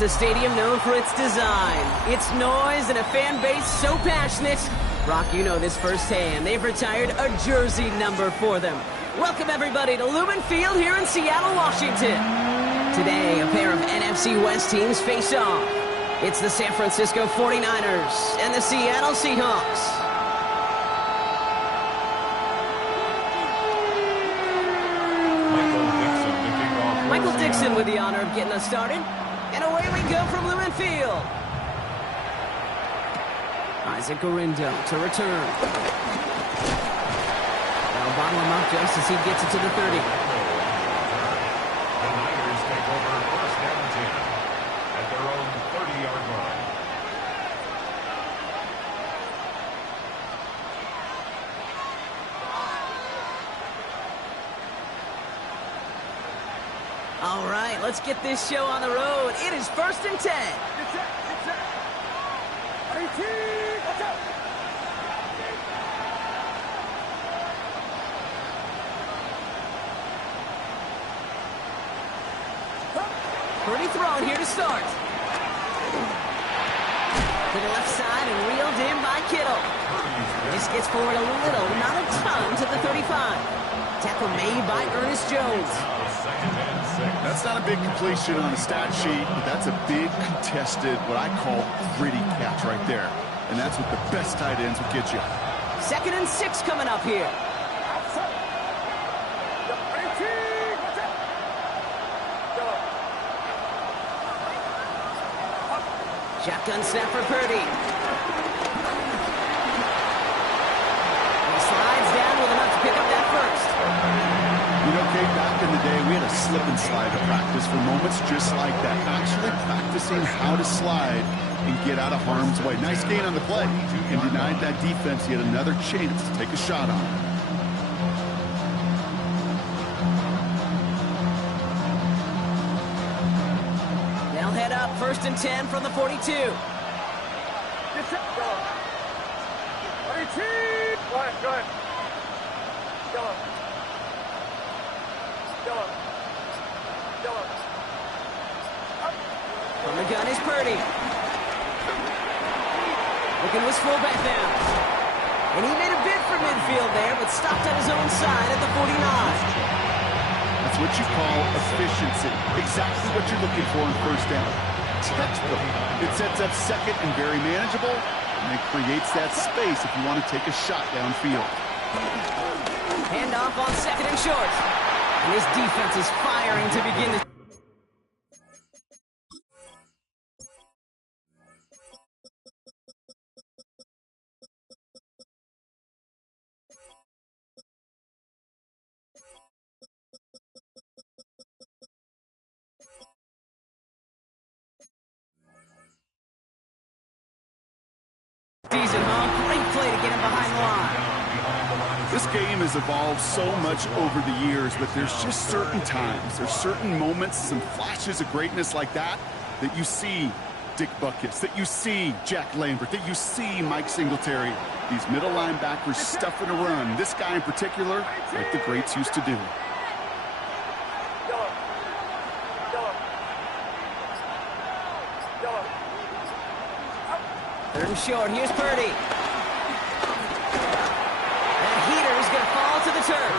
It's a stadium known for its design, its noise, and a fan base so passionate. Brock, you know this firsthand. They've retired a jersey number for them. Welcome, everybody, to Lumen Field here in Seattle, Washington. Today, a pair of NFC West teams face off. It's the San Francisco 49ers and the Seattle Seahawks. Michael Dixon with the honor of getting us started. And away we go from Lumen Field. Isaac Orindo to return. They'll bottle him up just as he gets it to the 30. The Niners take over first down 10 at their own 30-yard line. All right, let's get this show on the road. It is 1st and 10. Pretty thrown here to start. To the left side and reeled in by Kittle. This gets forward a little, not a ton, to the 35. Tackle made by Ernest Jones. That's not a big completion on the stat sheet, but that's a big contested, what I call gritty catch right there. And that's what the best tight ends will get you. 2nd and 6 coming up here. Shotgun snap for Purdy. He slides down with enough to pick up that first. You know, Kate, back in the day, we had a slip and slide to practice for moments just like that. Actually practicing how to slide and get out of harm's way. Nice gain on the play. And denied that defense yet another chance to take a shot on him. They'll head up 1st and 10 from the 42. Go ahead. From the gun is Purdy. Looking to his fullback now. And he made a bid for midfield there, but stopped on his own side at the 49. That's what you call efficiency. Exactly what you're looking for in first down. Textbook. It sets up second and very manageable, and it creates that space if you want to take a shot downfield. Handoff on 2nd and short. And his defense is firing to begin this. Season, great play to get him behind the line. This game has evolved so much over the years, but there's just certain times, there's certain moments, some flashes of greatness like that, that you see Dick Butkus, that you see Jack Lambert, that you see Mike Singletary. These middle linebackers stuffing a run. This guy in particular, like the greats used to do. Third and short, here's Purdy. That heater is going to fall to the turf.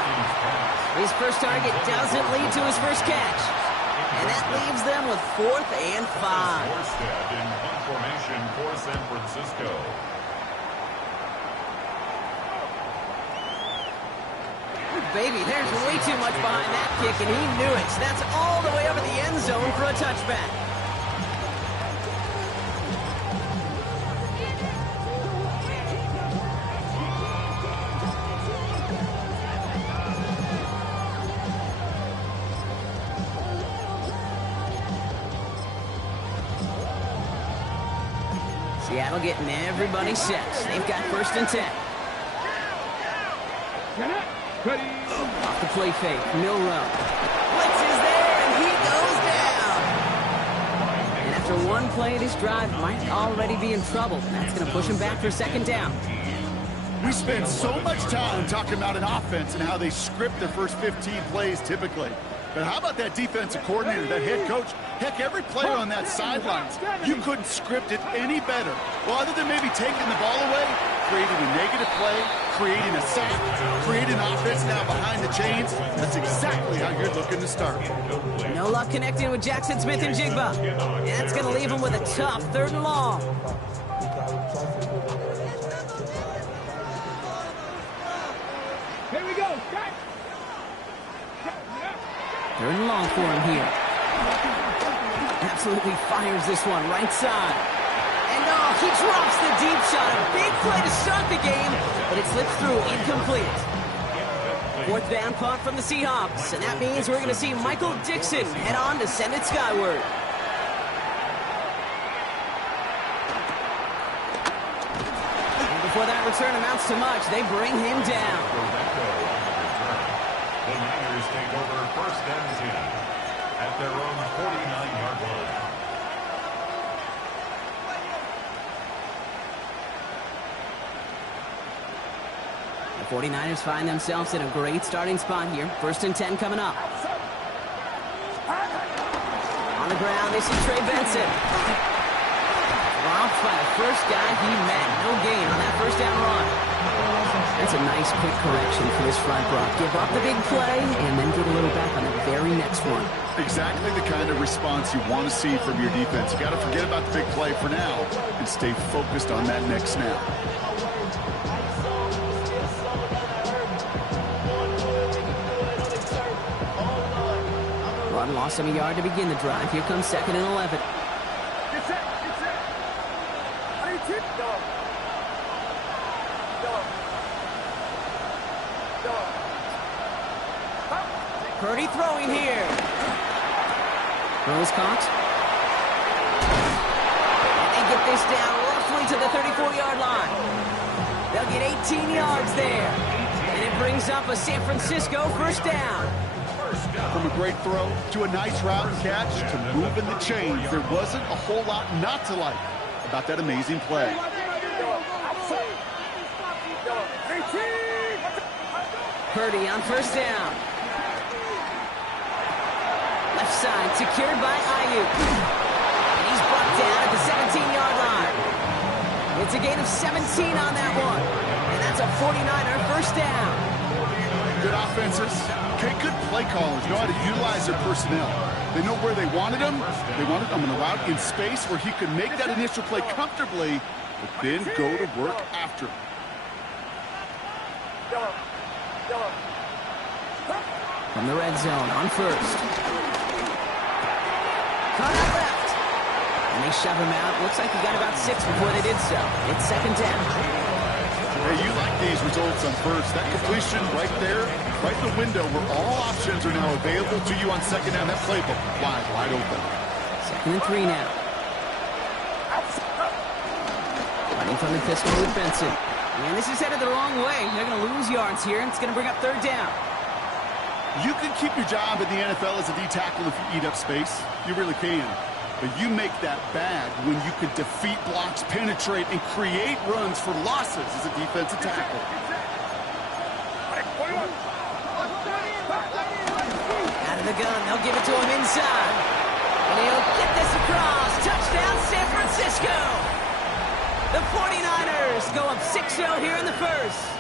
His first target doesn't lead to his first catch. And that leaves them with 4th and 5. Morstead in punt formation for San Francisco. Baby, there's way too much behind that kick, and he knew it. That's all the way over the end zone for a touchback. Seattle getting everybody set. They've got 1st and 10. Off the play fake, Milrow. Blitz is there, and he goes down. And after one play, this drive might already be in trouble. That's going to push him back for 2nd down. We spend so much time talking about an offense and how they script their first 15 plays typically. But how about that defensive coordinator, that head coach? Heck, every player on that sidelines, you couldn't script it any better. Well, other than maybe taking the ball away, creating a negative play, creating a sack, creating offense now behind the chains. That's exactly how you're looking to start. No luck connecting with Jackson Smith and Jigba. And that's going to leave him with a tough 3rd and long. Here we go. 3rd and long for him here. Absolutely fires this one right side. And oh, he drops the deep shot. A big play to start the game, but it slips through incomplete. 4th down punt from the Seahawks, and that means we're going to see Michael Dixon head on to send it skyward. And before that return amounts to much, they bring him down. The Niners take over 1st and 10 at their own 49-yard line. The 49ers find themselves in a great starting spot here. 1st and 10 coming up. On the ground, they see Trey Benson. Dropped by the first guy he met. No gain on that 1st down run. That's a nice quick correction for this front, Brock. Give up the big play and then get a little back on the very next one. Exactly the kind of response you want to see from your defense. You got to forget about the big play for now and stay focused on that next snap. Run lost him a yard to begin the drive. Here comes 2nd and 11. Purdy throwing here. Throws caught. And they get this down roughly to the 34-yard line. They'll get 18 yards there. And it brings up a San Francisco 1st down. From a great throw to a nice route and catch to moving the chains, there wasn't a whole lot not to like about that amazing play. Purdy on 1st down. Left side secured by Ayuk. And he's brought down at the 17-yard line. It's a gain of 17 on that one. And that's a 49er 1st down. Good offenses, okay, good play callers know how to utilize their personnel. They know where they wanted him. They wanted him in a route in space where he could make that initial play comfortably, but then go to work after. From the red zone on 1st. Caught out left. And they shove him out. Looks like he got about 6 before they did so. It's 2nd down. Hey, you like these results on 1st. That completion right there, right in the window where all options are now available to you on 2nd down. That playbook wide open. 2nd and 3 now. Running from the pistol with Benson. And this is headed the wrong way. They're going to lose yards here, and it's going to bring up 3rd down. You can keep your job in the NFL as a D tackle if you eat up space. You really can. But you make that bad when you can defeat blocks, penetrate, and create runs for losses as a defensive tackle. Out of the gun, they'll give it to him inside. And he'll get this across. Touchdown, San Francisco! The 49ers go up 6-0 here in the 1st.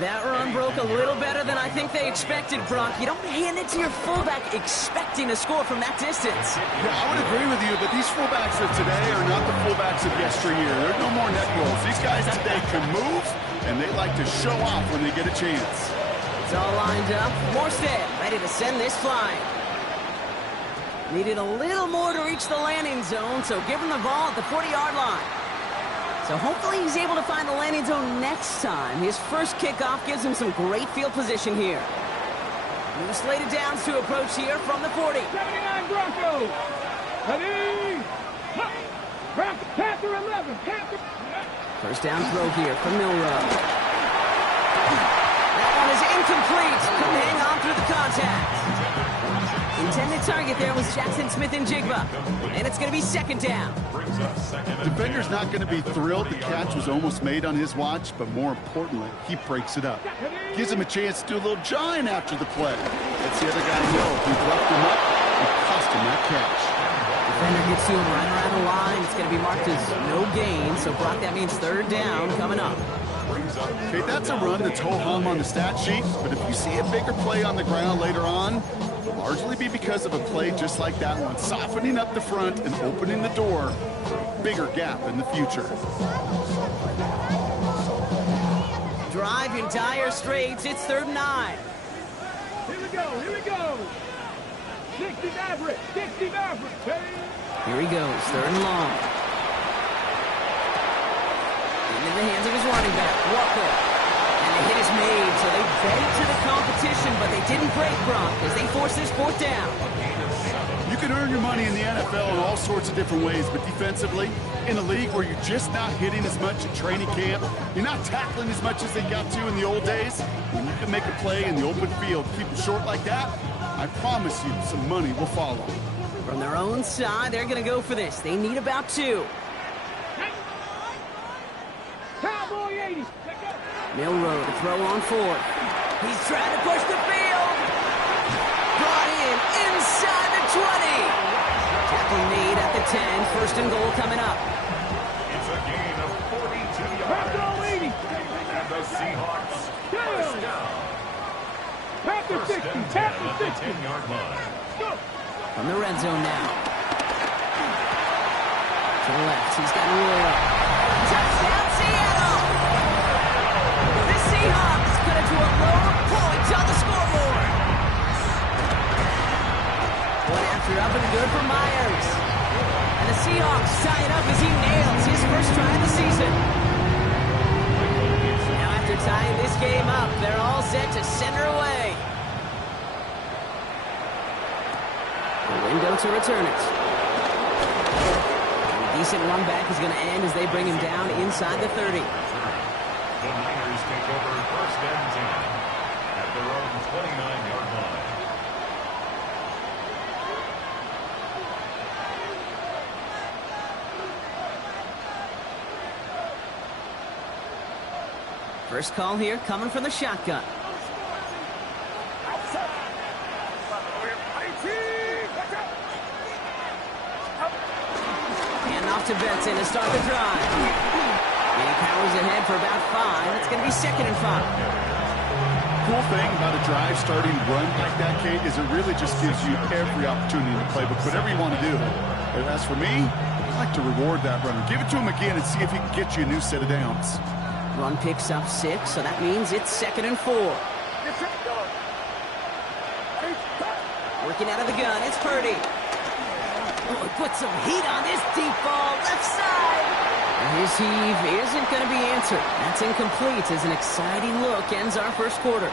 That run broke a little better than I think they expected, Brock. You don't hand it to your fullback expecting a score from that distance. Yeah, I would agree with you, but these fullbacks of today are not the fullbacks of yesteryear. There are no more neck rolls. These guys today can move, and they like to show off when they get a chance. It's all lined up. Morstead ready to send this flying. Needed a little more to reach the landing zone, so give him the ball at the 40-yard line. So hopefully he's able to find the landing zone next time. His first kickoff gives him some great field position here. New slated downs to approach here from the 40. 79 Broncos. Ready. Panther 11. Panther. 1st down throw here from Milrow. That one is incomplete. Couldn't hang on through the contact. Intended target there was Jackson Smith-Njigba. And it's going to be second down. Defender's not going to be thrilled the catch was almost made on his watch, but more importantly, he breaks it up. Gives him a chance to do a little jawing after the play. Lets the other guy know if he roughed him up, it cost him that catch. Defender gets to him right around the line. It's going to be marked as no gain. So, Brock, that means third down coming up. Okay, that's a run that's ho-hum on the stat sheet, but if you see a bigger play on the ground later on, it'll largely be because of a play just like that one, softening up the front and opening the door for a bigger gap in the future. Drive in dire straits. It's 3rd and 9. Here we go, here we go. 60 Maverick, 60 Maverick. Here he goes, 3rd and long. In the hands of his running back, Walker. And the hit is made, so they begged to the competition, but they didn't break, Brock, as they force this 4th down. You can earn your money in the NFL in all sorts of different ways, but defensively, in a league where you're just not hitting as much at training camp, you're not tackling as much as they got to in the old days, when you can make a play in the open field, keep them short like that, I promise you some money will follow. From their own side, they're going to go for this. They need about 2. Cowboy 80. Milrow to throw on 4th. He's trying to push the field. Brought in inside the 20. Tackle made at the 10. 1st and goal coming up. It's a gain of 42 yards. Cowboy 80. And the Seahawks first down. Tap the 60, tap the 60. 10-yard line. Go. From the red zone now. To the left, he's got Roy up. Touchdown, Seattle! The Seahawks cut it to a lower point on the scoreboard. One after up and good for Myers. And the Seahawks tie it up as he nails his first try of the season. Now after tying this game up, they're all set to send her away. The window to return it. Decent run back is going to end as they bring him down inside the 30. The Niners take over 1st and 10 at their own 29-yard line. First call here coming from the shotgun. Off to Benson to start the drive. And he powers ahead for about 5. It's going to be 2nd and 5. Cool thing about a drive starting run like that, Kate, is it really just gives you every opportunity in the playbook, whatever you want to do. And as for me, I like to reward that runner. Give it to him again and see if he can get you a new set of downs. Run picks up 6, so that means it's 2nd and 4. Working out of the gun, it's Purdy. Oh, put some heat on this deep ball, left side. And his heave isn't going to be answered. That's incomplete as an exciting look ends our first quarter.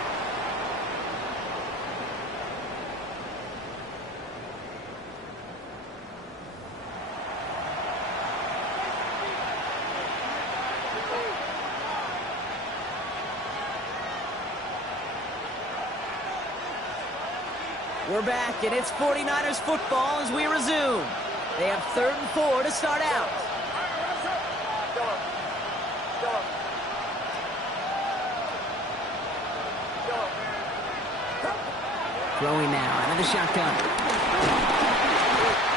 We're back, and it's 49ers football as we resume. They have 3rd and 4 to start out. Throwing now out of the shotgun.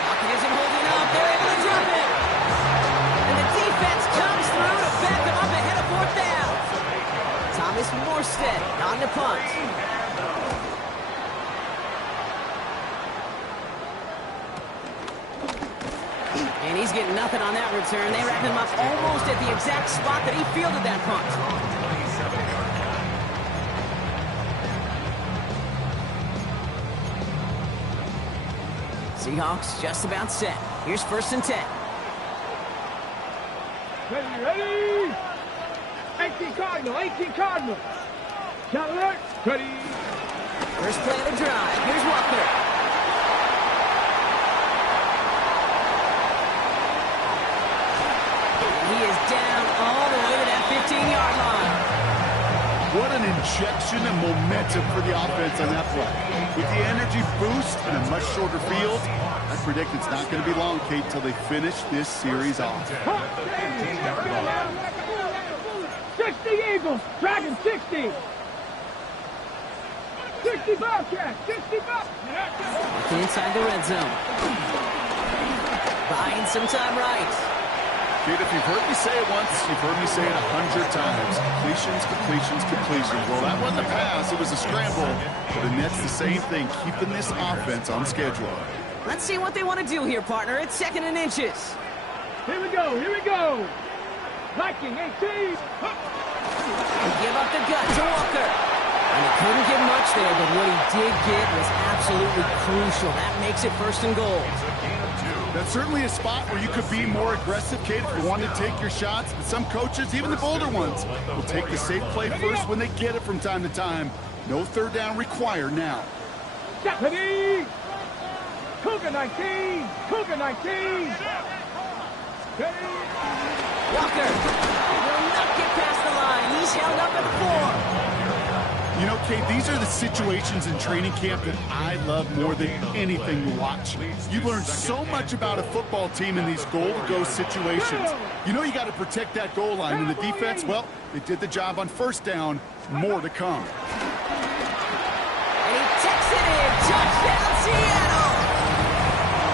Pocket isn't holding up. They're able to drop it. And the defense comes through to back them up ahead of 4th down. Thomas Morstead on the punt. And he's getting nothing on that return. They wrap him up almost at the exact spot that he fielded that punt. Seahawks just about set. Here's 1st and 10. Ready? 18 Cardinal, 18 Cardinal. Count alert. Ready. First play of the drive. Here's Walker. He is down all the way to that 15-yard line. What an injection of momentum for the offense on that play. With the energy boost and a much shorter field, I predict it's not going to be long, Kate, till they finish this series off. 60 Eagles, Dragon 60. 60 Bobcats, 60 Bobcats. Inside the red zone. Buying some time right. Kate, if you've heard me say it once, you've heard me say it 100 times. Completions, completions, completions. Well, that wasn't a pass. It was a scramble. But the Nets, the same thing, keeping this offense on schedule. Let's see what they want to do here, partner. It's 2nd and inches. Here we go, here we go. Viking 18. They give up the gut to Walker. And he couldn't get much there, but what he did get was absolutely crucial. That makes it 1st and goal. That's certainly a spot where you could be more aggressive, Kate, if you want to take your shots. But some coaches, even the bolder ones, will take the safe play first when they get it from time to time. No 3rd down required now. Deputy! Cougar 19! Cougar 19! Walker will not get past the line. He's held up at 4. You know, Kate, these are the situations in training camp that I love more than anything to watch. You learn so much about a football team in these goal-to-go situations. You know you got to protect that goal line, and the defense, well, they did the job on 1st down. More to come. And he takes it in. Touchdown, Seattle!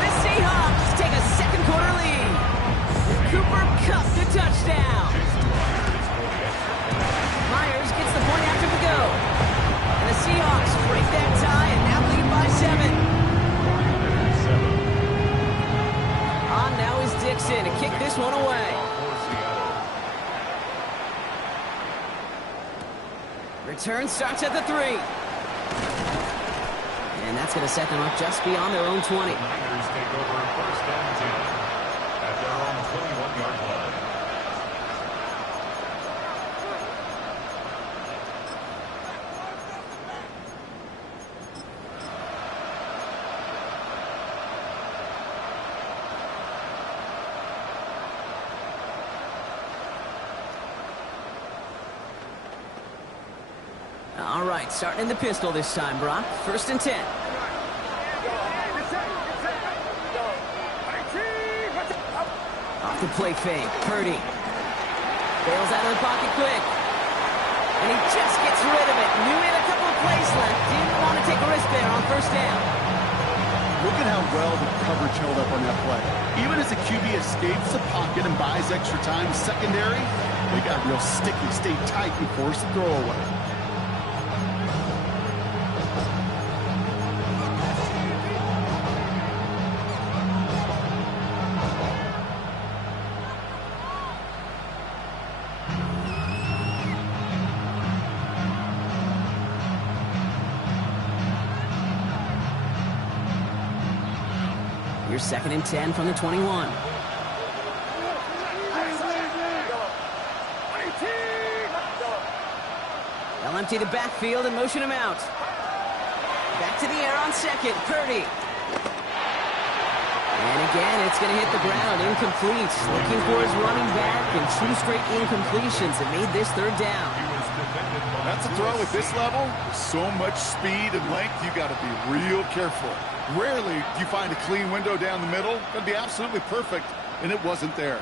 The Seahawks take a 2nd quarter lead. Cooper Kupp the touchdown. Myers gets the point after the go. And the Seahawks break that tie and now lead by 7. On now is Dixon to kick this one away. Return starts at the 3. And that's going to set them up just beyond their own 20. Niners take over 1st and 10 at their own 21-yard line. All right, starting in the pistol this time, Brock. 1st and 10. Off the play fake, Purdy. Bails out of the pocket quick. And he just gets rid of it. Knew he had a couple of plays left. Didn't want to take a risk there on 1st down. Look at how well the coverage held up on that play. Even as the QB escapes the pocket and buys extra time secondary, they got real sticky, stayed tight, and forced the throw away. Here's 2nd and 10 from the 21. They'll empty the backfield and motion him out. Back to the air on 2nd, Purdy. And again, it's going to hit the ground, incomplete. Looking for his running back, and 2 straight incompletions that made this 3rd down. That's a throw at this level. So much speed and length, you got to be real careful. Rarely do you find a clean window down the middle. That'd be absolutely perfect, and it wasn't there.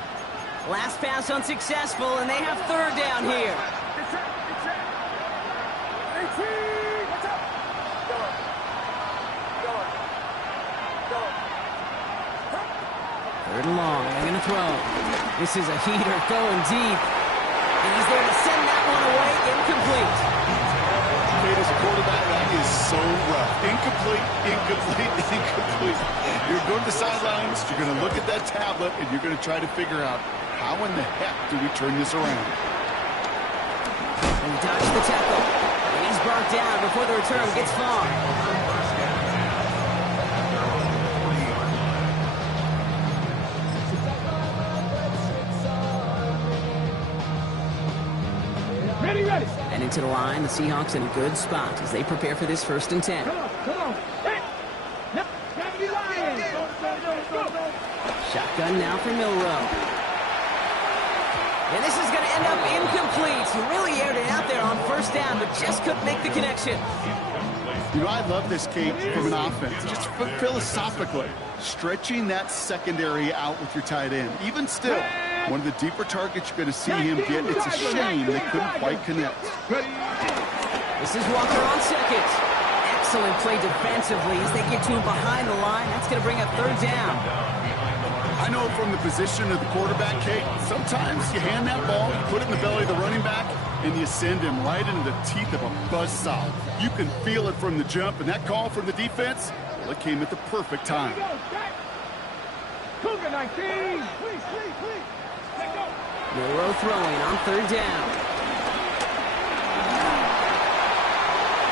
Last pass unsuccessful, and they have 3rd down here. 3rd and long. They're going to throw. This is a heater going deep. And he's there to send that one away. Incomplete. Kate, as a quarterback, that is so rough. Incomplete, incomplete, incomplete. You're going to the sidelines, you're going to look at that tablet, and you're going to try to figure out how in the heck do we turn this around. And he dodged the tackle. And he's brought down before the return gets far. Ready. And into the line, the Seahawks in a good spot as they prepare for this 1st and 10. Come on. Hey. Now, Deputy Lions. Go. Shotgun now for Milrow. And this is going to end up incomplete. He really aired it out there on 1st down, but just couldn't make the connection. You know, I love this, Kate, from an offense. Just philosophically, stretching that secondary out with your tight end. Even still, one of the deeper targets you're going to see him get. It's a shame they couldn't quite connect. This is Walker on second. Excellent play defensively as they get to him behind the line. That's going to bring up third down. I know from the position of the quarterback, Kate, sometimes you hand that ball, you put it in the belly of the running back, and you send him right into the teeth of a buzzsaw. You can feel it from the jump, and that call from the defense, well, it came at the perfect time. Cougar 19. Please. Let go. Milroe throwing on third down.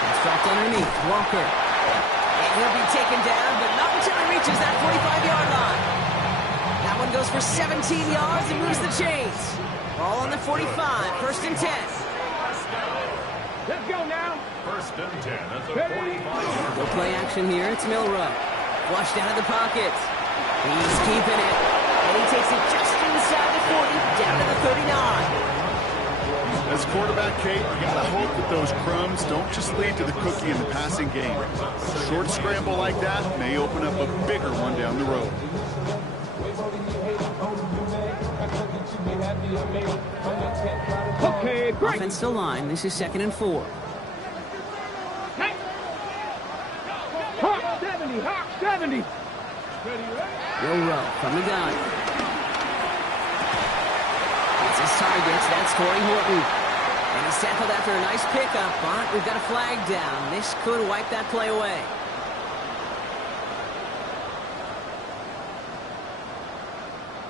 It's dropped underneath. Walker. And he'll be taken down, but not until he reaches that 45-yard line. That one goes for 17 yards and moves the chains. Ball on the 45, first and 10. Let's go now. First and 10 at the 45. No play action here. It's Milroe. Flushed out of the pocket. He's keeping it. And he takes it just inside the 40, down to the 39. As quarterback, Kate, you got to hope that those crumbs don't just lead to the cookie in the passing game. A short scramble like that may open up a bigger one down the road. Okay, great. Offensive line. This is second and 4. Hawk 70. Hawk 70. Milroe from the gun. It's his targets. That's Corey Horton. And he's tackled after a nice pickup, but we've got a flag down. This could wipe that play away.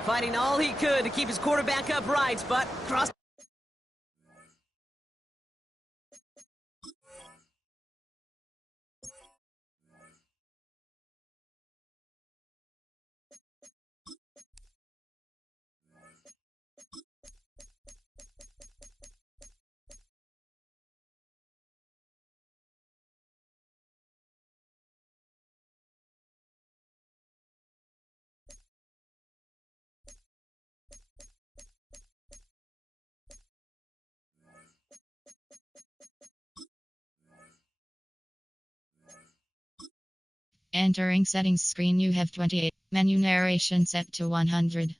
Fighting all he could to keep his quarterback upright, but cross. Entering settings screen, you have 28. Menu narration set to 100.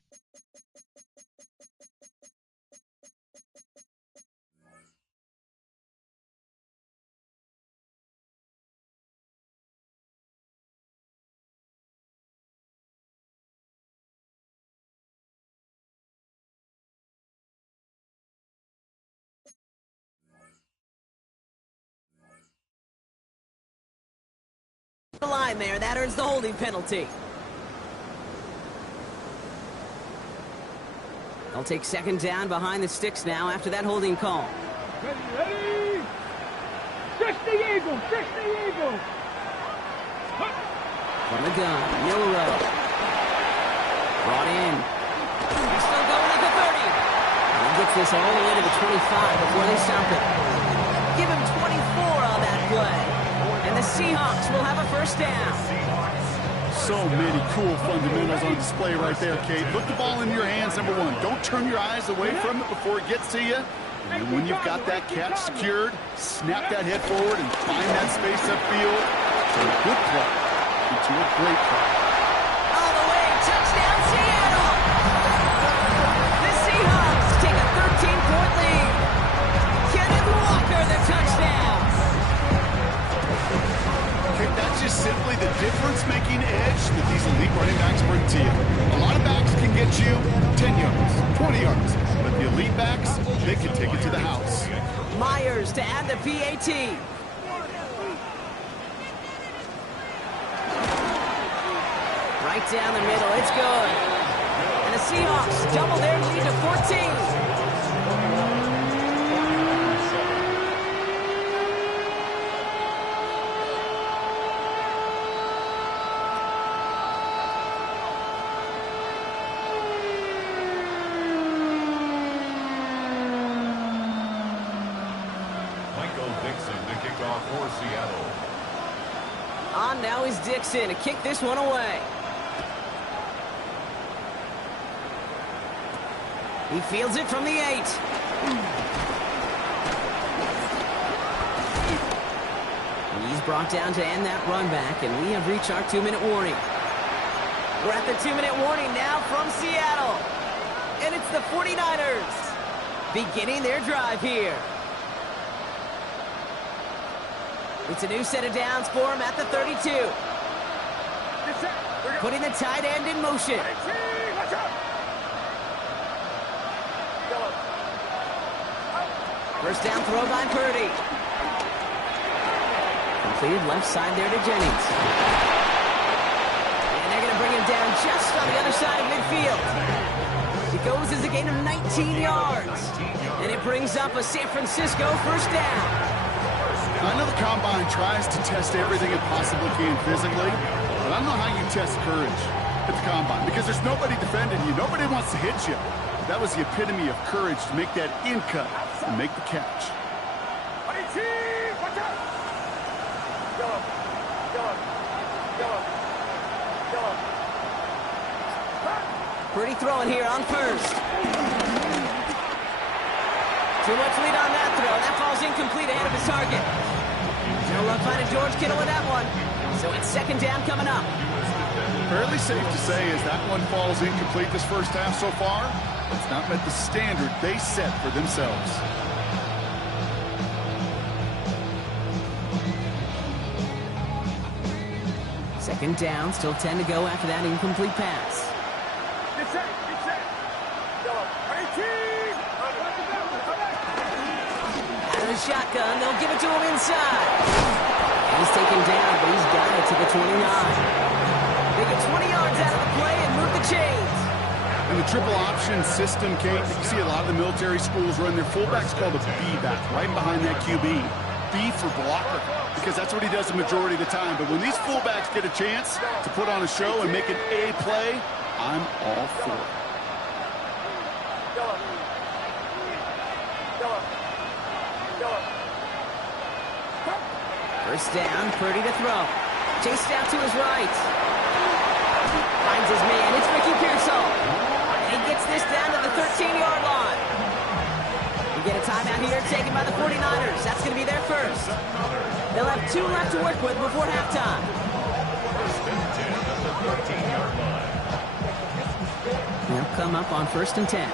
The line there, that earns the holding penalty. They'll take second down behind the sticks now after that holding call. Ready. Fish the eagle. From the gun, Milroe. Brought in. He's still going at the 30. And he gets this all the way to the 25 before they stop it. Give him 24 on that play. And the Seahawks will have a first down. So many cool fundamentals on display right there, Kate. Put the ball in your hands, number one. Don't turn your eyes away from it before it gets to you. And when you've got that catch secured, snap that head forward and find that space upfield. From a good play into a great play. All the way, touchdown Seattle! The Seahawks take a 13-point lead. Kenneth Walker, the touchdown. That's just simply the difference-making edge that these elite running backs bring to you. A lot of backs can get you 10 yards, 20 yards, but the elite backs, they can take it to the house. Myers to add the PAT. Right down the middle, it's good. And the Seahawks double their lead to 14. For Seattle. On now is Dixon to kick this one away. He fields it from the 8. brought down to end that run back, and we have reached our 2-minute warning. We're at the 2-minute warning now from Seattle. And it's the 49ers beginning their drive here. It's a new set of downs for him at the 32. Putting the tight end in motion. First down throw by Purdy. Completed left side there to Jennings. And they're going to bring him down just on the other side of midfield. It goes as a gain of 19 yards. And it brings up a San Francisco first down. I know the Combine tries to test everything it possibly can physically, but I don't know how you test courage at the Combine, because there's nobody defending you. Nobody wants to hit you. That was the epitome of courage to make that in cut and make the catch. Pretty throwing here on first. Too much lead on that throw. That falls incomplete ahead of his target. No luck finding George Kittle with that one. So it's second down coming up. Fairly safe to say as that one falls incomplete this first half so far, it's not met the standard they set for themselves. Second down, still 10 to go after that incomplete pass. Out of the shotgun, they'll give it to him inside. He's taken down, but he's got it to the 29. They get 20 yards out of the play and move the chains. And the triple option system, Kate, that you see a lot of the military schools run, their fullback's called a B-back, right behind that QB. B for blocker, because that's what he does the majority of the time. But when these fullbacks get a chance to put on a show and make an A play, I'm all for it. First down, Purdy to throw. Chased out to his right. Finds his man. It's Ricky Pearsall. And he gets this down to the 13-yard line. We get a timeout here taken by the 49ers. That's going to be their first. They'll have 2 left to work with before halftime. They'll come up on 1st and 10.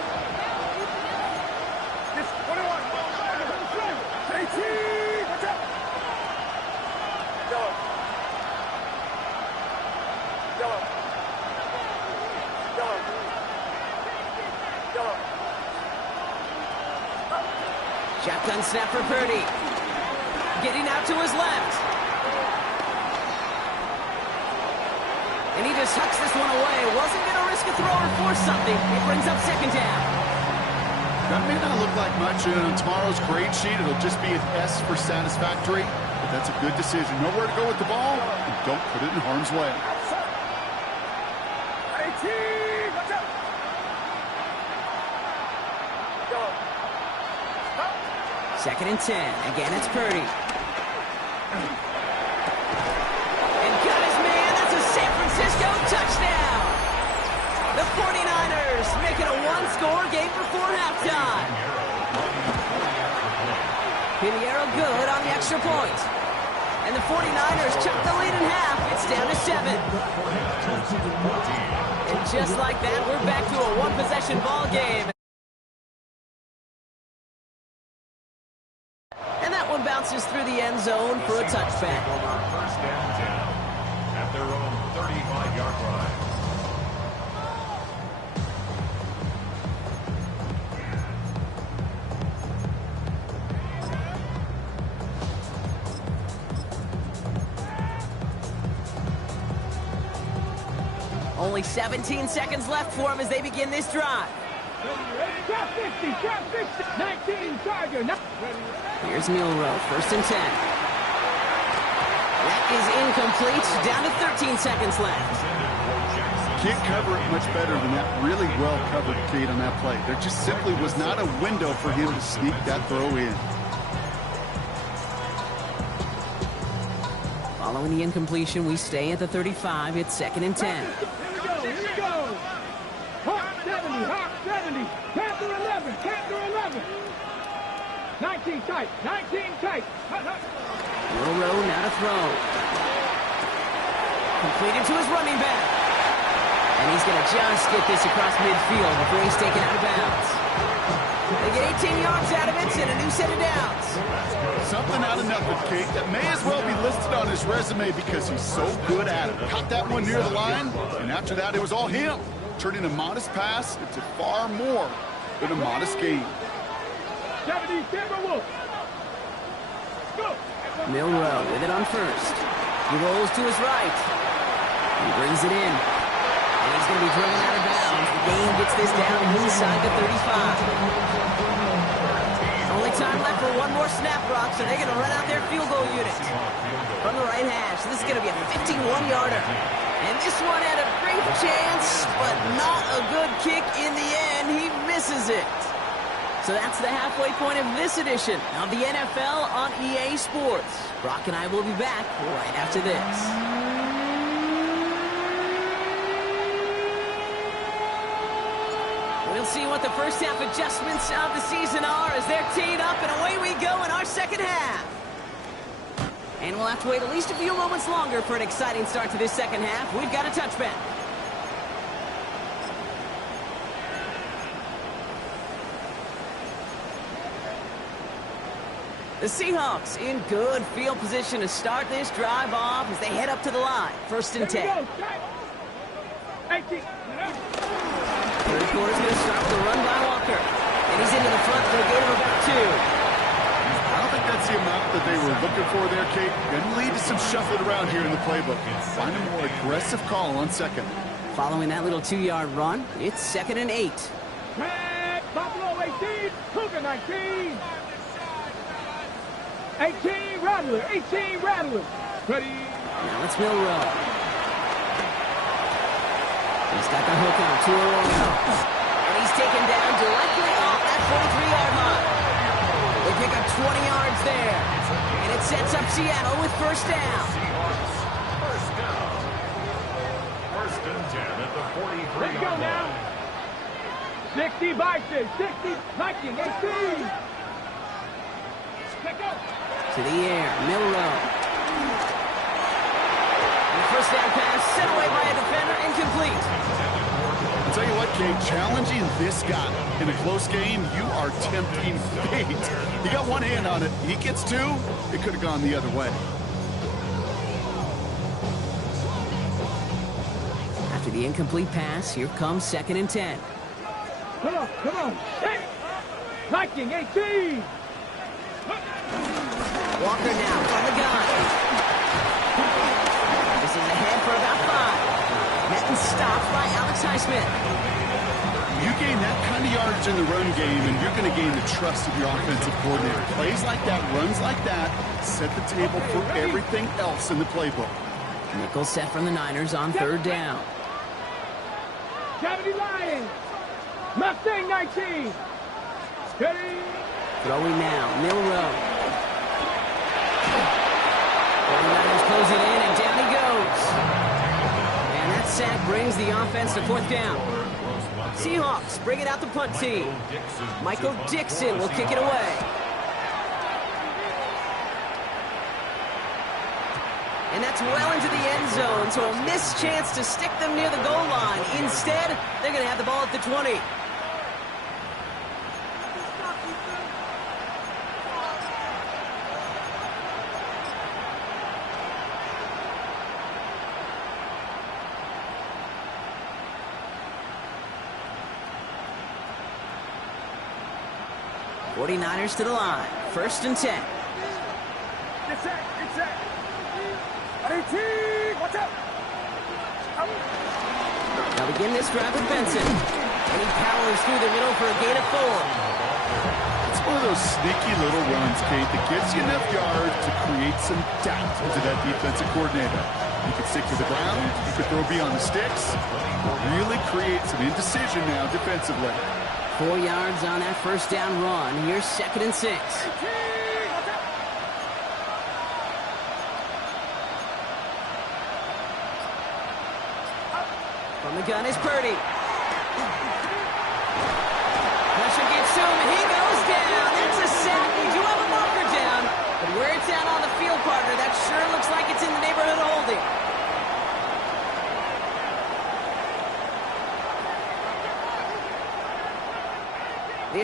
Shotgun snap for Purdy. Getting out to his left. And he just hucks this one away. Wasn't going to risk a throw or force something. It brings up second down. That may not look like much on tomorrow's grade sheet. It'll just be an S for satisfactory. But that's a good decision. Nowhere to go with the ball, and don't put it in harm's way. Second and 10. Again, it's Purdy. And got his man. That's a San Francisco touchdown. The 49ers make it a 1-score game before halftime. Pinheiro good on the extra point. And the 49ers chuck the lead in half. It's down to 7. And just like that, we're back to a one-possession ball game. Bounces through the end zone for a touchback. First and 10 at their own 35-yard line. Only 17 seconds left for him as they begin this drive. Drop 50, 19, Tiger. Here's Milrow, 1st and 10. That is incomplete, down to 13 seconds left. Can't cover it much better than that. Really well covered, Kate, on that play. There just simply was not a window for him to sneak that throw in. Following the incompletion, we stay at the 35. It's 2nd and 10. Here we go. Hawk 70, Hawk 70. Panther 11, Panther 11. 19 tight. 19 tight. Hut, hut. Milrow now to throw. Completed to his running back. And he's going to just get this across midfield before he's taken out of bounds. They get 18 yards out of it and a new set of downs. Something out of nothing, Kate. That may as well be listed on his resume because he's so good at it. Caught that one near the line, and after that, it was all him. Turning a modest pass into far more than a modest gain. 70 Timberwolves. Go. Milrow with it on first. He rolls to his right. He brings it in. And he's going to be driven out of bounds. The gain gets this down inside the 35. Only time left for one more snap, Brock, so they're going to run out their field goal unit. From the right hash, this is going to be a 51-yarder. And this one had a great chance, but not a good kick in the end. He misses it. So that's the halfway point of this edition of the NFL on EA Sports. Brock and I will be back right after this. We'll see what the first half adjustments of the season are as they're teed up, and away we go in our second half. And we'll have to wait at least a few moments longer for an exciting start to this second half. We've got a touchback. The Seahawks in good field position to start this drive off as they head up to the line. First and 10. 18. Third quarter's going to start with a run by Walker. And he's into the front for a gain of about 2. I don't think that's the amount that they were looking for there, Kate. Going to lead to some shuffling around here in the playbook. Find a more aggressive call on second. Following that little 2-yard run, it's 2nd and 8. Red Buffalo 18. Cougar 19. 18 Rattler. 18 Rattler. Ready. Now it's Milrow. He's got the hook on 2 and he's taken down directly off that 43-yard line. They pick up 20 yards there. And it sets up Seattle with first down. First down. First and 10 at the 43-yard Let's go now. 60 Bison. 60 Viking. 18. Let's go. To the air, Milrow. First down pass set away by a defender, incomplete. I'll tell you what, Kate, challenging this guy in a close game, you are tempting fate. He got one hand on it. He gets 2. It could have gone the other way. After the incomplete pass, here comes 2nd and 10. Come on, come on. Hey. Viking 18. Walker now from the gun. This is ahead for about 5. Met and stopped by Alex Highsmith. You gain that kind of yardage in the run game, and you're going to gain the trust of your offensive coordinator. Plays like that, runs like that, set the table for everything else in the playbook. Nickel set from the Niners on 3rd down. 70 Lions. Mustang 19. Steady. Throwing now, Milrow. The Niners close it in, and down he goes. And that sack brings the offense to 4th down. Seahawks bring it out the punt team. Michael Dixon will kick it away. And that's well into the end zone, so a missed chance to stick them near the goal line. Instead, they're going to have the ball at the 20. '49ers to the line. First and 10. It's set. It's set. 18. Watch out. They'll begin this drive with Benson. And he powers through the middle for a gain of 4. It's one of those sneaky little runs, Kate, that gives you enough yards to create some doubt into that defensive coordinator. You can stick to the ground. You can throw beyond the sticks. Really create some indecision now defensively. 4 yards on that first down run. Here's 2nd and 6. From the gun is Purdy. Pressure gets to him, and he goes down. That's a sack. He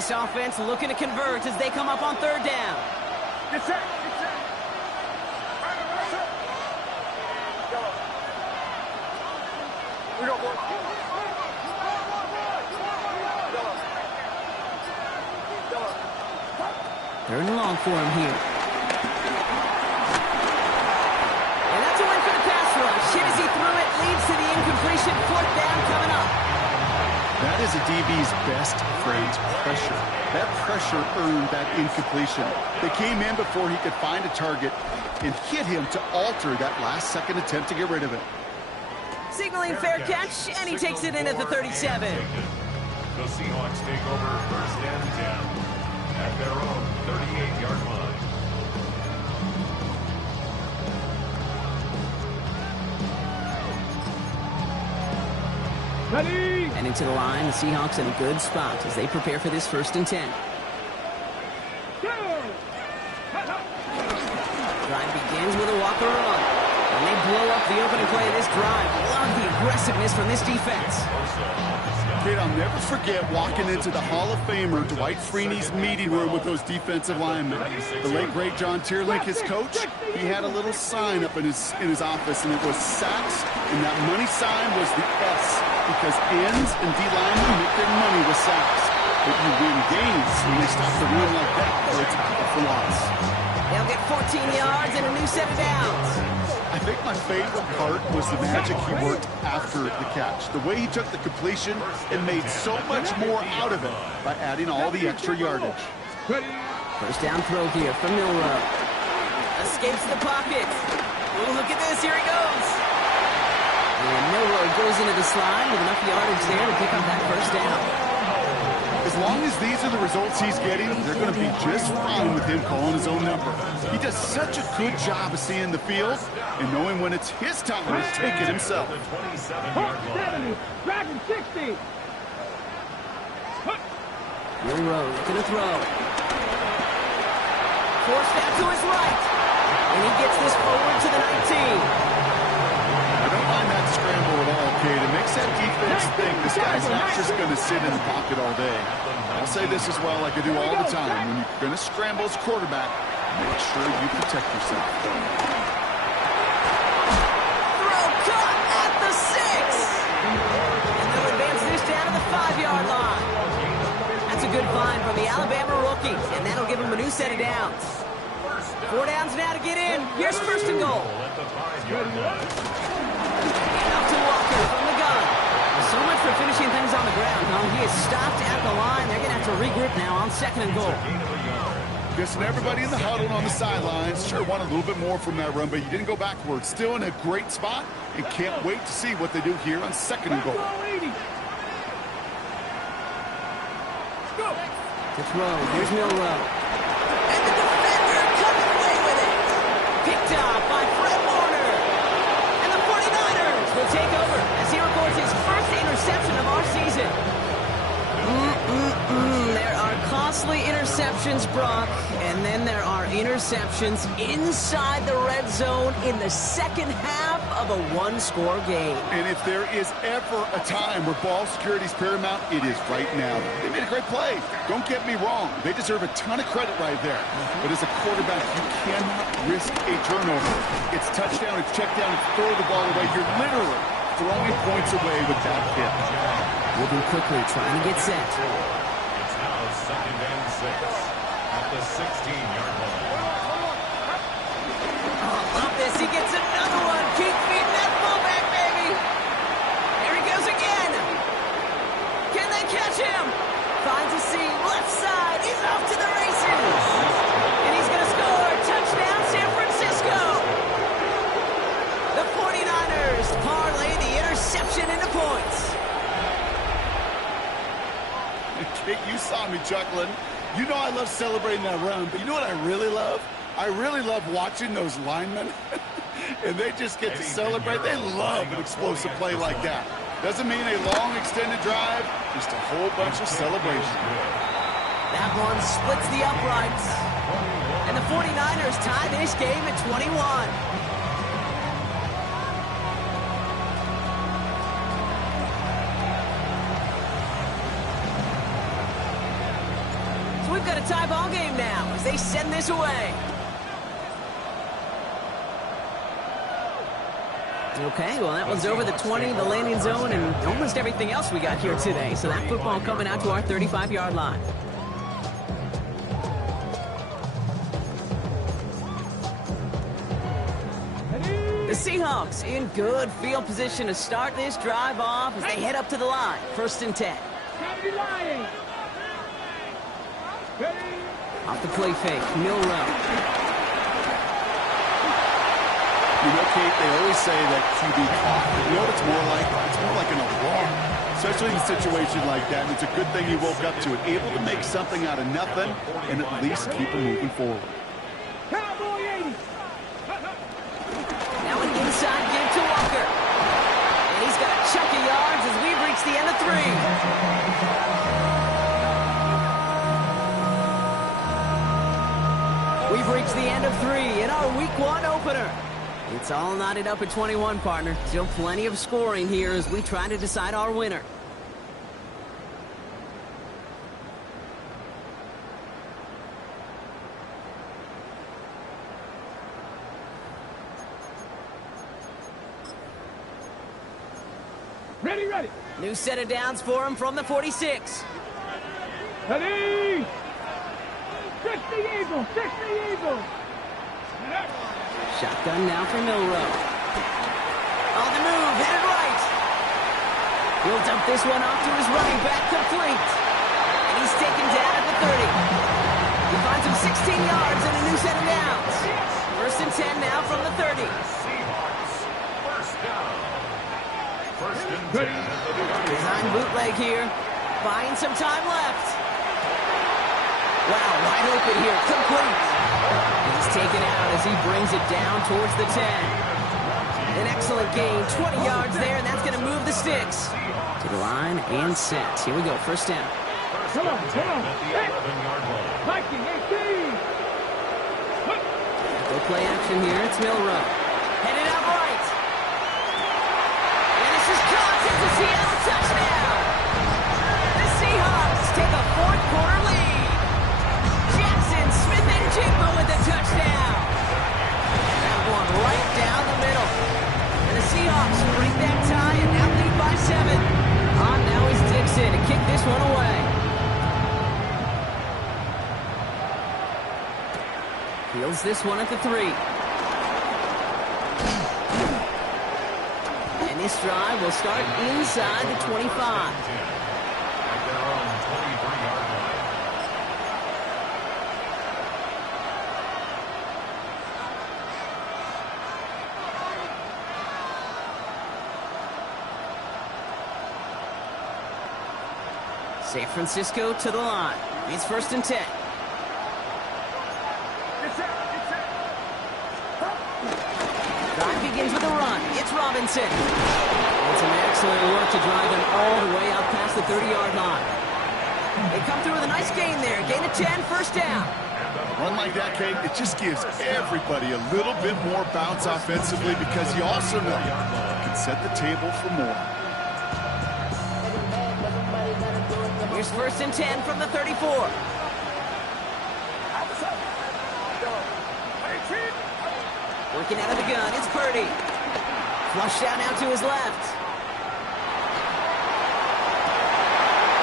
This offense looking to convert as they come up on third down. Get set. Get set. We got one. Third and long for him here. And that's a win for the pass rush. Hit as he threw it, leads to the incompletion. Fourth down coming up. That is a DB's best friend, pressure. That pressure earned that incompletion. They came in before he could find a target and hit him to alter that last-second attempt to get rid of it. Signaling fair catch, and he takes it in at the 37. The Seahawks take over first and 10 at their own 38-yard line. Ready. And into the line, the Seahawks in a good spot as they prepare for this first and 10. Go. Drive begins with a walker run. And they blow up the opening play of this drive. Love the aggressiveness from this defense. Kid, I'll never forget walking into the Hall of Famer Dwight Freeney's meeting room with those defensive linemen. The late, great John Tierlink, his coach, he had a little sign up in his office, and it was sacks, and that money sign was the S, because ends and D linemen make their money with sacks. But you win games when they stop the run like that, or it's a loss. They'll get 14 yards and a new set of downs. I think my favorite part was the magic he worked after the catch. The way he took the completion and made so much more out of it by adding all the extra yardage. First down throw here from Milrow. Escapes the pocket. Ooh, look at this. Here he goes. And Milrow goes into the slide with enough yardage there to pick up that first down. As long as these are the results he's getting, they're going to be just fine with him calling his own number. He does such a good job of seeing the field and knowing when it's his time to take it himself. 70, Dragon 60. Milrow looking to throw. Forced out to his right. And he gets this forward to the 19. I don't mind that scramble at all, Kate. It makes that defense think this guy's not just going to sit in the pocket all day. I'll say this as well, like I do all the time. When you're going to scramble as quarterback, make sure you protect yourself. Throw caught at the 6. And they'll advance this down to the 5-yard line. That's a good find from the Alabama rookie, and that'll give him a new set of downs. 4 downs now to get in. Here's first and goal. And up to Walker from the gun. So much for finishing things on the ground, huh? He is stopped at the line. They're going to have to regroup now on second and goal. Guessing everybody in the huddle on the sidelines sure want a little bit more from that run, but you didn't go backwards. Still in a great spot, and can't wait to see what they do here on second and goal. To throw. Here's Milrow. And the defender comes away with it. Picked off by Fred Warner. And the 49ers will take over as he records his first interception of our season. There are costly interceptions, Brock, and then there are interceptions inside the red zone in the second half of a one-score game. And if there is ever a time where ball security is paramount, it is right now. They made a great play. Don't get me wrong. They deserve a ton of credit right there. But as a quarterback, you cannot risk a turnover. It's touchdown, it's check down, it's throw the ball away. You're literally throwing points away with that hit. Moving quickly, trying to get set. It's now second and 6 at the 16-yard line. Oh, love this. He gets another one. Keep feeding that fullback, baby. Here he goes again. Can they catch him? Finds a seam. Left side. He's off to the races. And he's going to score. Touchdown, San Francisco. The 49ers parlay the interception into points. Kate, you saw me chuckling. You know I love celebrating that run, but you know what I really love? I really love watching those linemen, and they just get to celebrate. They love an explosive play like that. Doesn't mean a long extended drive, just a whole bunch of celebration. That one splits the uprights. And the 49ers tie this game at 21. they send this away. Okay, well, that one's over the 20, the landing zone, and almost everything else we got here today. So that football coming out to our 35-yard line. The Seahawks in good field position to start this drive off as they head up to the line. 1st and 10. Off the play fake, Milrow. You know, Kate, they always say that QB clock. You know what it's more like? It's more like an alarm, especially in a situation like that. And it's a good thing you woke up to it, able to make something out of nothing and at least keep them moving forward. Now an inside give to Walker. And he's got a chunk of yards as we've reached the end of 3. We've reached the end of 3 in our Week 1 opener. It's all knotted up at 21, partner. Still plenty of scoring here as we try to decide our winner. Ready. New set of downs for him from the 46. Ready. 60 Eagles. Shotgun now for Milrow. On the move, headed right. He'll dump this one off to his running back, complete. And he's taken down at the 30. He finds him 16 yards and a new set of downs. 1st and 10 now from the 30. Seahawks, 1st down. 1st and 10 at the 30. Design bootleg here. Buying some time left. Wow, wide open here, complete. He's taken out as he brings it down towards the 10. An excellent gain, 20 yards there, and that's going to move the sticks. To the line and set. Here we go, 1st down. Come on. At the 11-yard line. Viking 18. Go play action here, it's Milrow. Headed out right. And this is caught, it's a Seattle touchdown. The Seahawks take a 4th quarter lead. Smith and Jigba with a touchdown. That one right down the middle. And the Seahawks break that tie and now lead by 7. On now is Dixon to kick this one away. Fields this one at the 3. And this drive will start inside the 25. At their own 23-yard line. San Francisco to the line. It's 1st and 10. Drive begins with a run. It's Robinson. And some excellent work to drive him all the way out past the 30-yard line. They come through with a nice gain there. Gain of 10, 1st down. Run like that, Kate, it just gives everybody a little bit more bounce offensively because you also know you can set the table for more. Here's 1st and 10 from the 34. Working out of the gun, it's Purdy. Flushed out now to his left.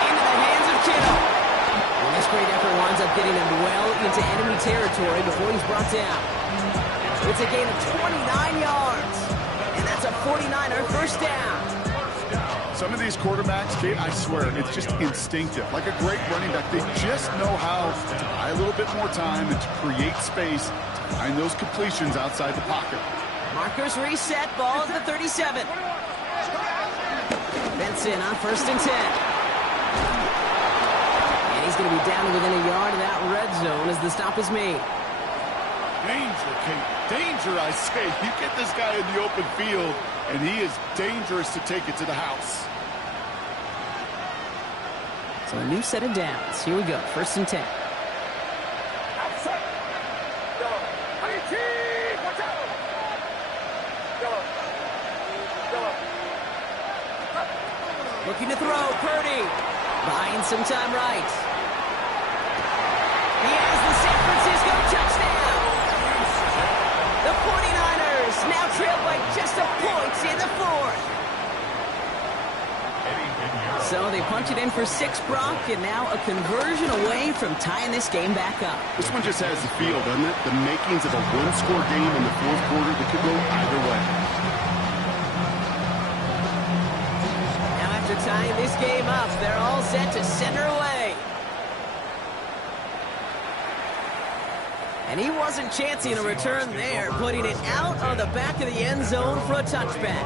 Into the hands of Kittle. And this great effort winds up getting him well into enemy territory before he's brought down. It's a gain of 29 yards. And that's a 49er 1st down. Some of these quarterbacks, Kate, I swear, it's just instinctive. Like a great running back, they just know how to buy a little bit more time and to create space to find those completions outside the pocket. Markers reset, ball at the 37. Benson on 1st and 10. And he's going to be down to within a yard of that red zone as the stop is made. Danger, Kate. Danger, I say. You get this guy in the open field, and he is dangerous to take it to the house. So a new set of downs. Here we go. 1st and 10. Looking to throw. Purdy. Buying some time right. He has the San Francisco so. They punch it in for 6, Brock, and now a conversion away from tying this game back up. This one just has the feel, doesn't it? The makings of a one-score game in the fourth quarter that could go either way. Now after tying this game up, they're all set to send her away. And he wasn't chancing a return there, putting it out on the back of the end zone for a touchback.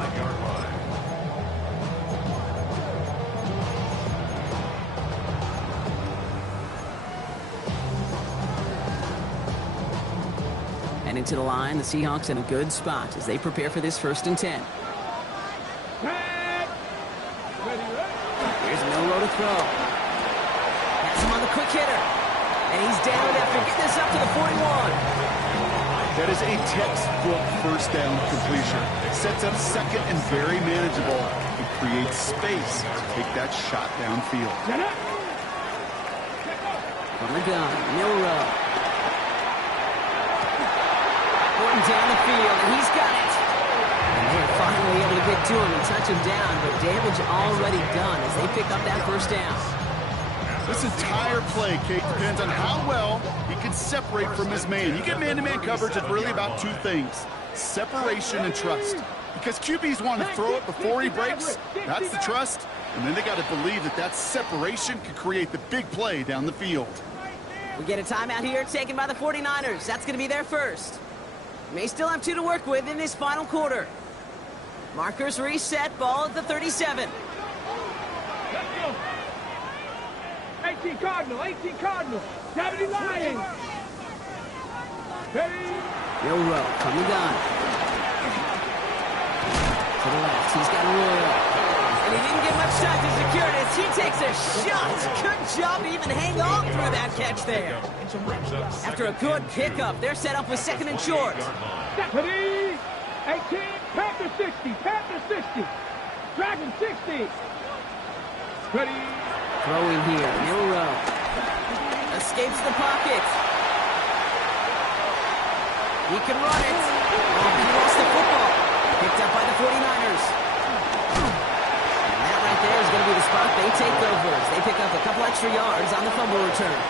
And into the line, the Seahawks in a good spot as they prepare for this 1st and 10. Here's Milroe to throw. Has him on the quick hitter. And he's down after getting this up to the 41. That is a textbook first down completion. It sets up second and very manageable. It creates space to take that shot downfield. From the gun, Milroe. Going down the field, and he's got it. And they're finally able to get to him and touch him down, but damage already done as they pick up that 1st down. This entire play, Kate, depends on how well he can separate from his man. You get man-to-man coverage, it's really about 2 things, separation and trust. Because QBs want to throw it before he breaks, that's the trust, and then they got to believe that that separation can create the big play down the field. We get a timeout here taken by the 49ers. That's going to be their first. May still have 2 to work with in this final quarter. Markers reset, ball at the 37. Let's go. 18 Cardinal, 18 Cardinal. 70 Lions. Ready? Milroe from the gun. To the left, he's got Royal. And he didn't get much time to secure it as he takes a shot. Good job to even hang on through that catch there. After a good pickup, they're set up with 2nd and short. Ready? 18, Panther 60, Panther 60. Dragon 60. Ready? Throwing here, Milroe. Escapes the pocket. He can run it. Oh, he lost the football. Picked up by the 49ers. And that right there is going to be the spot they take over as they pick up a couple extra yards on the fumble return.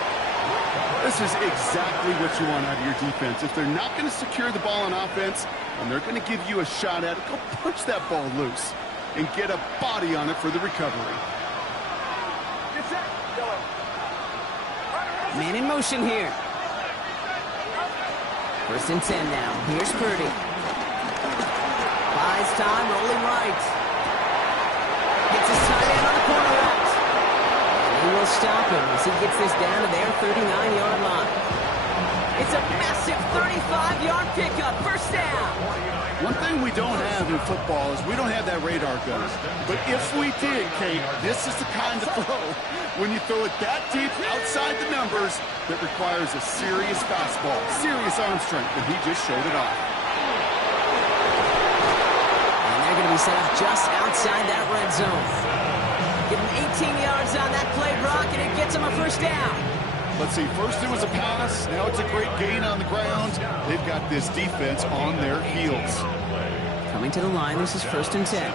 This is exactly what you want out of your defense. If they're not going to secure the ball on offense, and they're going to give you a shot at it, go punch that ball loose and get a body on it for the recovery. Man in motion here. 1st and 10 now. Here's Purdy. Buys time, rolling right. Gets his tight end on the corner route. And he will stop him as he gets this down to their 39-yard line. It's a massive 35-yard pickup. 1st down. One thing we don't have in football is we don't have that radar gun. But if we did, Kate, this is the kind of throw when you throw it that deep outside the numbers that requires a serious fastball, serious arm strength, and he just showed it off. And they're going to be set up just outside that red zone. Give him 18 yards on that play, Brock, and it gets him a 1st down. Let's see, first it was a pass, now it's a great gain on the ground. They've got this defense on their heels. Coming to the line, this is 1st and 10.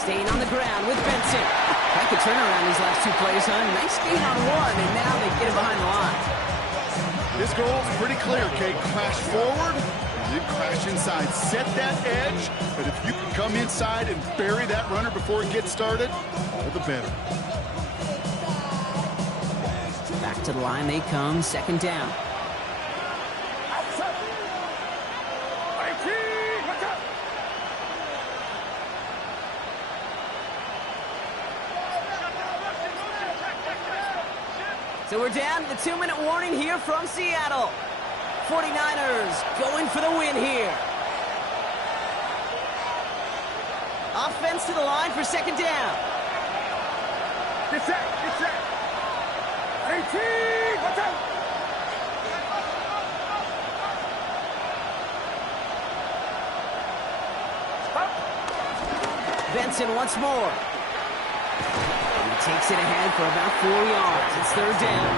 Staying on the ground with Benson. Quite the turnaround these last 2 plays, huh? Nice gain on 1, and now they get it behind the line. This goal is pretty clear, Kate. Crash forward, and then crash inside. Set that edge, but if you can come inside and bury that runner before it gets started, all the better. Back to the line they come, 2nd down. So we're down to the 2-minute warning here from Seattle. 49ers going for the win here. Offense to the line for 2nd down. Get set, get set. 18, watch out. Benson once more. Takes it ahead for about 4 yards. It's 3rd down.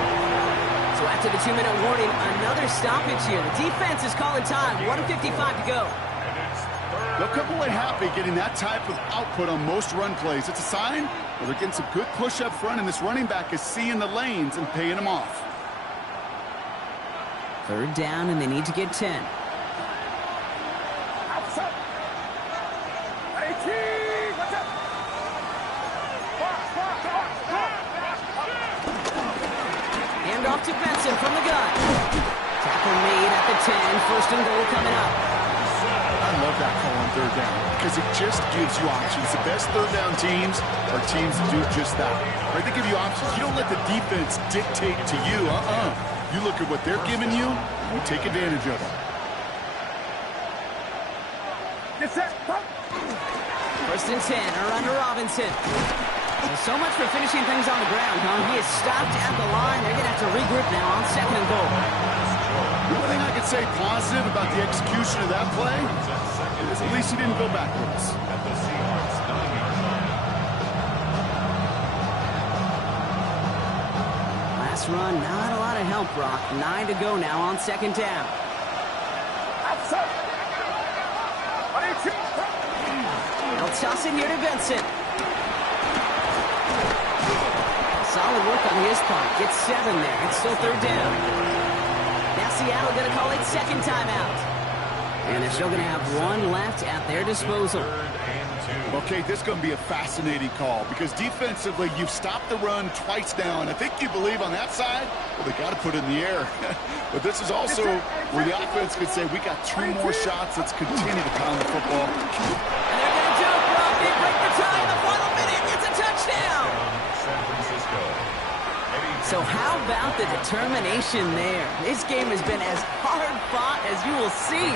So after the 2-minute warning, another stoppage here. The defense is calling time. 1:55 to go. And it's 3rd They'll come away happy getting that type of output on most run plays. It's a sign well, they're getting some good push up front, and this running back is seeing the lanes and paying them off. Third down, and they need to get 10. Hand off to Benson from the gun. Tackle made at the 10. First and goal coming up. I love that call on third down because it just gives you options. The best third down teams are teams that do just that. Right? They give you options. You don't let the defense dictate to you. You look at what they're giving you, you take advantage of it. First and 10, around to Robinson. So much for finishing things on the ground, huh? He is stopped at the line. They're going to have to regroup now on second and goal. The only thing I could say positive about the execution of that play is at least he didn't go backwards. At the Seahawks 9-yard line. Last run, not a lot of help, Brock. 9 to go now on second down. They'll toss it here to Benson. Solid work on his part. Gets 7 there. It's still third down. Now Seattle going to call it second timeout. And they're still going to have one left at their disposal. Okay, this is going to be a fascinating call because defensively, you've stopped the run twice now, and I think you believe on that side, well, they got to put it in the air. But this is also where the offense could say, we got 2 more shots. Let's continue to pound the football. And they're going to jump, Brock. They break the tie in the final minute. It's a touchdown. San Francisco. So how about the determination there? This game has been as hard fought as you will see.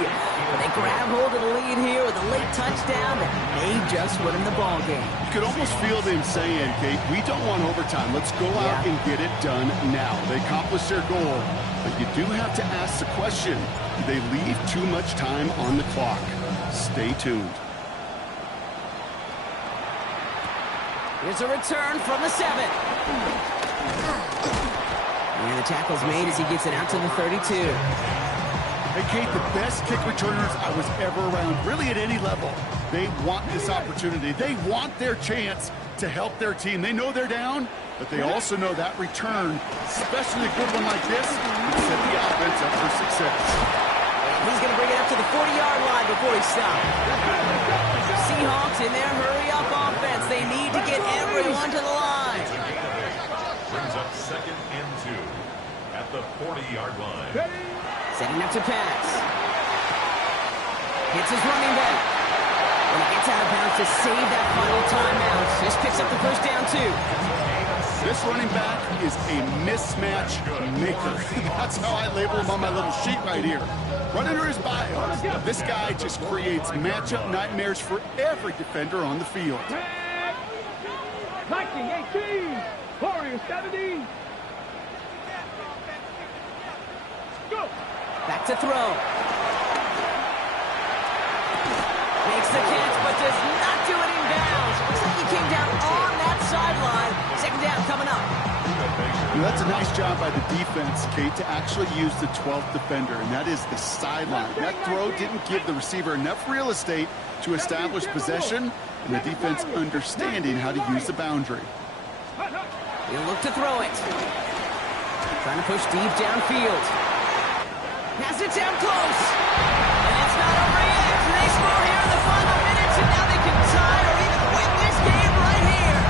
But they grab hold of the lead here with a late touchdown that may just win them the ball game. You could almost feel them saying, Kate, we don't want overtime. Let's go out and get it done now. They accomplished their goal. But you do have to ask the question, do they leave too much time on the clock? Stay tuned. Here's a return from the 7. And the tackle's made as he gets it out to the 32. Hey, Kate, the best kick returners I was ever around, really at any level, they want this opportunity. They want their chance to help their team. They know they're down, but they also know that return, especially a good one like this, will set the offense up for success. He's going to bring it up to the 40-yard line before he stops. Seahawks in their hurry-up offense. They need to get everyone to the line. Brings up second and 2 at the 40-yard line. Setting up to pass. Hits his running back. When he gets out of bounds to save that final timeout. This picks up the first down, too. This running back is a mismatch maker. That's how I label him on my little sheet right here. Run under his bio. This guy just creates matchup nightmares for every defender on the field. Viking 18, Warriors 17. Go. Back to throw. Makes the catch, but does not do it in bounds. Looks like he came down on that sideline. Second down coming up. That's a nice job by the defense, Kate, to actually use the 12th defender, and that is the sideline. That throw didn't give the receiver enough real estate to establish possession, and the defense understanding how to use the boundary. He'll look to throw it. Trying to push deep downfield. Has it down close. And it's not over yet. They score here in the final minutes, and now they can tie or even win this game right here.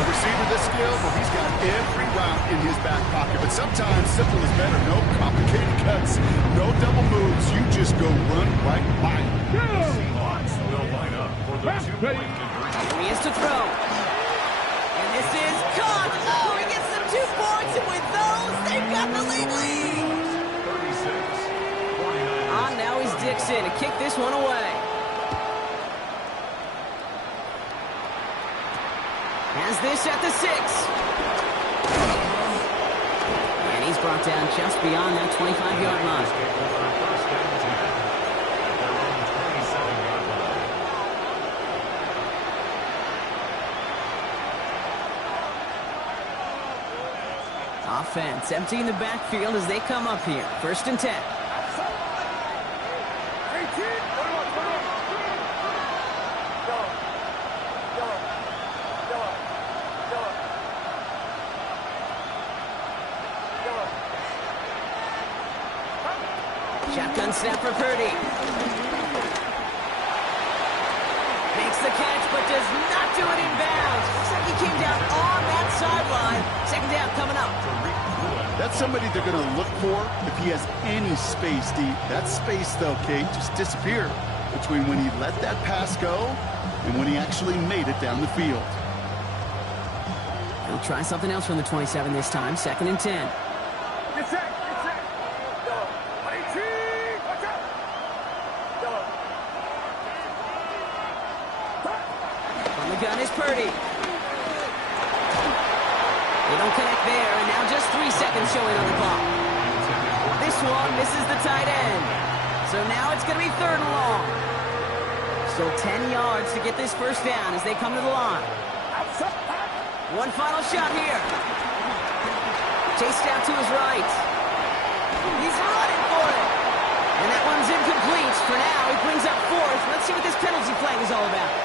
A receiver this skilled, well, he's got every route in his back pocket. But sometimes simple is better. No complicated cuts, no double moves. You just go run right by him. Seahawks will line up for the 2-point conversion. Here he is to throw. And this is caught. Oh, he gets them 2 points, and with those, they've got the lead. 36-49. On now is Dixon to kick this one away. Has this at the 6. And he's brought down just beyond that 25-yard line. First and 10 at their own 27-yard line. Offense emptying the backfield as they come up here. First and 10. Shotgun snap for Purdy. Makes the catch, but does not do it in bounds. Looks like he came down on that sideline. Second down coming up. That's somebody they're going to look for if he has any space deep. That space, though, Kate, just disappeared between when he let that pass go and when he actually made it down the field. He'll try something else from the 27 this time. 2nd and 10. Get set. Get set. Go. 18. Watch out. Go. On the gun is Purdy. They don't connect there, and now just 3 seconds showing on the clock. This one misses the tight end. So now it's going to be 3rd and long. Still 10 yards to get this first down as they come to the line. One final shot here. Chased out to his right. He's running for it. And that one's incomplete. For now, he brings up 4th. Let's see what this penalty flag is all about.